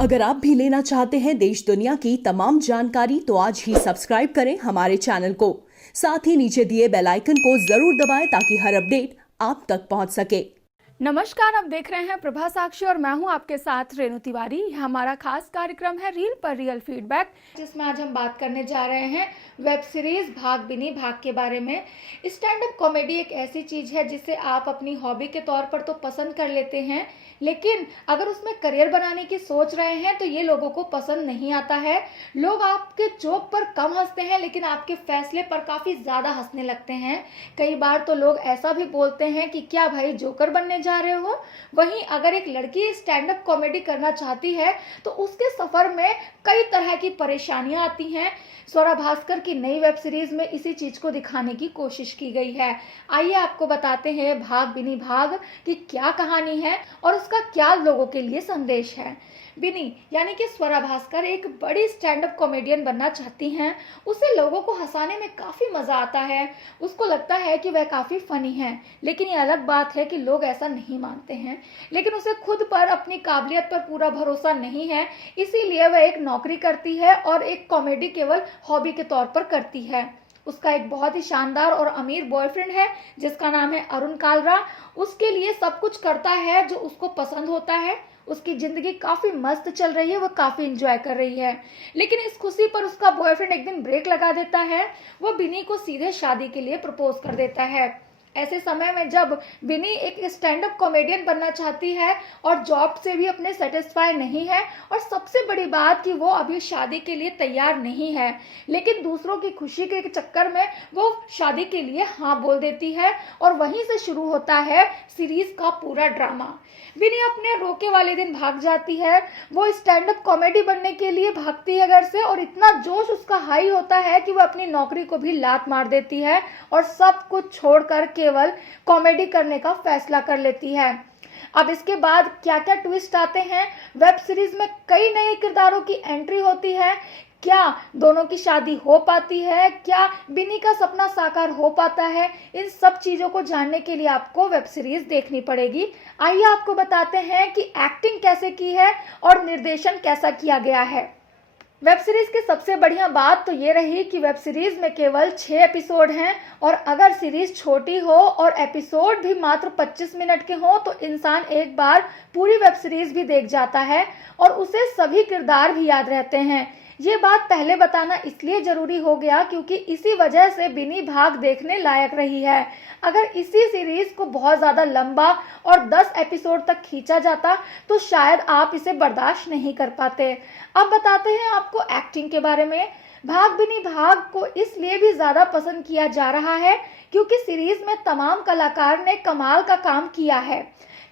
अगर आप भी लेना चाहते हैं देश दुनिया की तमाम जानकारी तो आज ही सब्सक्राइब करें हमारे चैनल को। साथ ही नीचे दिए बेल आइकन को जरूर दबाएं ताकि हर अपडेट आप तक पहुंच सके। नमस्कार, आप देख रहे हैं प्रभा साक्षी और मैं हूं आपके साथ रेणु तिवारी। यह हमारा खास कार्यक्रम है रील पर रियल फीडबैक, जिसमें आज हम बात करने जा रहे हैं वेब सीरीज भाग बिनी भाग के बारे में। स्टैंड अप कॉमेडी एक ऐसी चीज है जिसे आप अपनी हॉबी के तौर पर तो पसंद कर लेते हैं, लेकिन अगर उसमें करियर बनाने की सोच रहे हैं तो ये लोगों को पसंद नहीं आता है। लोग आपके जोक पर कम हंसते हैं लेकिन आपके फैसले पर काफी ज्यादा हंसने लगते हैं। कई बार तो लोग ऐसा भी बोलते हैं कि क्या भाई जोकर बनने जा रहे हो। वहीं अगर एक लड़की स्टैंड अप कॉमेडी करना चाहती है तो उसके सफर में कई तरह की परेशानियां आती हैं। स्वरा भास्कर की नई वेब सीरीज में इसी चीज को दिखाने की कोशिश की गई है। आइए आपको बताते हैं भाग बिनी भाग की क्या कहानी है और उसका क्या लोगों के लिए संदेश है। बिनी यानी कि स्वरा भास्कर एक बड़ी स्टैंड अप कॉमेडियन बनना चाहती हैं। उसे लोगों को हंसाने में काफी मजा आता है। उसको लगता है कि वह काफी फनी है, लेकिन ये अलग बात है कि लोग ऐसा नहीं मानते हैं। लेकिन उसे खुद पर अपनी काबिलियत पर पूरा भरोसा नहीं है, इसीलिए वह एक नौकरी करती है और एक कॉमेडी केवल हॉबी के तौर पर करती है। उसका एक बहुत ही शानदार और अमीर बॉयफ्रेंड है जिसका नाम है अरुण कालरा। उसके लिए सब कुछ करता है जो उसको पसंद होता है। उसकी जिंदगी काफी मस्त चल रही है, वो काफी एंजॉय कर रही है। लेकिन इस खुशी पर उसका बॉयफ्रेंड एक दिन ब्रेक लगा देता है। वो बिनी को सीधे शादी के लिए प्रपोज कर देता है। ऐसे समय में जब बिनी एक स्टैंड अप कॉमेडियन बनना चाहती है और जॉब से भी अपने सेटिस्फाई नहीं है, और सबसे बड़ी बात कि वो अभी शादी के लिए तैयार नहीं है, लेकिन दूसरों की खुशी के चक्कर में वो शादी के लिए हाँ बोल देती है। और वहीं से शुरू होता है सीरीज का पूरा ड्रामा। बिनी अपने रोके वाले दिन भाग जाती है। वो स्टैंड अप कॉमेडी बनने के लिए भागती है घर से, और इतना जोश उसका हाई होता है कि वो अपनी नौकरी को भी लात मार देती है और सब कुछ छोड़कर केवल कॉमेडी करने का फैसला कर लेती है। अब इसके बाद क्या क्या ट्विस्ट आते हैं। वेब सीरीज में कई नए किरदारों की एंट्री होती है। क्या दोनों की शादी हो पाती है, क्या बिनी का सपना साकार हो पाता है, इन सब चीजों को जानने के लिए आपको वेब सीरीज देखनी पड़ेगी। आइए आपको बताते हैं कि एक्टिंग कैसे की है और निर्देशन कैसा किया गया है। वेब सीरीज की सबसे बढ़िया बात तो ये रही कि वेब सीरीज में केवल 6 एपिसोड हैं, और अगर सीरीज छोटी हो और एपिसोड भी मात्र 25 मिनट के हो तो इंसान एक बार पूरी वेब सीरीज भी देख जाता है और उसे सभी किरदार भी याद रहते हैं। ये बात पहले बताना इसलिए जरूरी हो गया क्योंकि इसी वजह से बिनी भाग देखने लायक रही है। अगर इसी सीरीज को बहुत ज्यादा लंबा और 10 एपिसोड तक खींचा जाता तो शायद आप इसे बर्दाश्त नहीं कर पाते। अब बताते हैं आपको एक्टिंग के बारे में। भाग बिनी भाग को इसलिए भी ज्यादा पसंद किया जा रहा है क्योंकि सीरीज में तमाम कलाकार ने कमाल का काम किया है।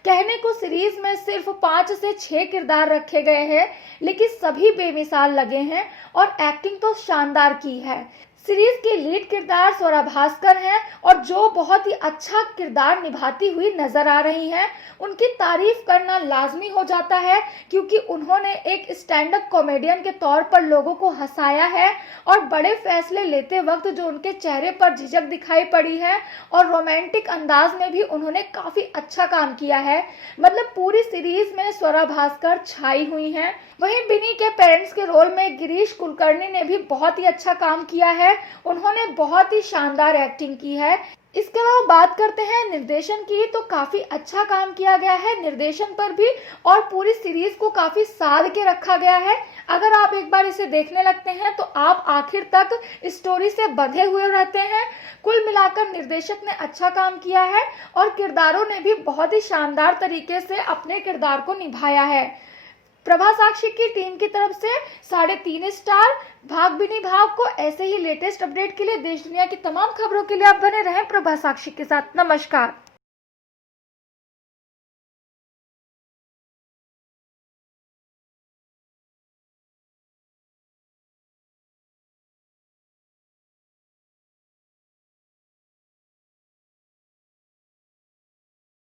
कहने को सीरीज में सिर्फ 5 से 6 किरदार रखे गए हैं, लेकिन सभी बेमिसाल लगे हैं और एक्टिंग तो शानदार की है। सीरीज की लीड किरदार स्वरा भास्कर हैं और जो बहुत ही अच्छा किरदार निभाती हुई नजर आ रही हैं। उनकी तारीफ करना लाजमी हो जाता है क्योंकि उन्होंने एक स्टैंड अप कॉमेडियन के तौर पर लोगों को हंसाया है, और बड़े फैसले लेते वक्त जो उनके चेहरे पर झिझक दिखाई पड़ी है और रोमांटिक अंदाज में भी उन्होंने काफी अच्छा काम किया है। मतलब पूरी सीरीज में स्वरा भास्कर छाई हुई हैं। वहीं बिनी के पेरेंट्स के रोल में गिरीश कुलकर्णी ने भी बहुत ही अच्छा काम किया है। उन्होंने बहुत ही शानदार एक्टिंग की है। इसके अलावा बात करते हैं निर्देशन की, तो काफी अच्छा काम किया गया है निर्देशन पर भी, और पूरी सीरीज को काफी साध के रखा गया है। अगर आप एक बार इसे देखने लगते हैं तो आप आखिर तक स्टोरी से बंधे हुए रहते हैं। कुल मिलाकर निर्देशक ने अच्छा काम किया है और किरदारों ने भी बहुत ही शानदार तरीके से अपने किरदार को निभाया है। प्रभा साक्षी की टीम की तरफ से 3.5 स्टार। भाग बिनी भाग को ऐसे ही लेटेस्ट अपडेट के लिए, देश दुनिया की तमाम खबरों के लिए आप बने रहें प्रभा साक्षी के साथ। नमस्कार।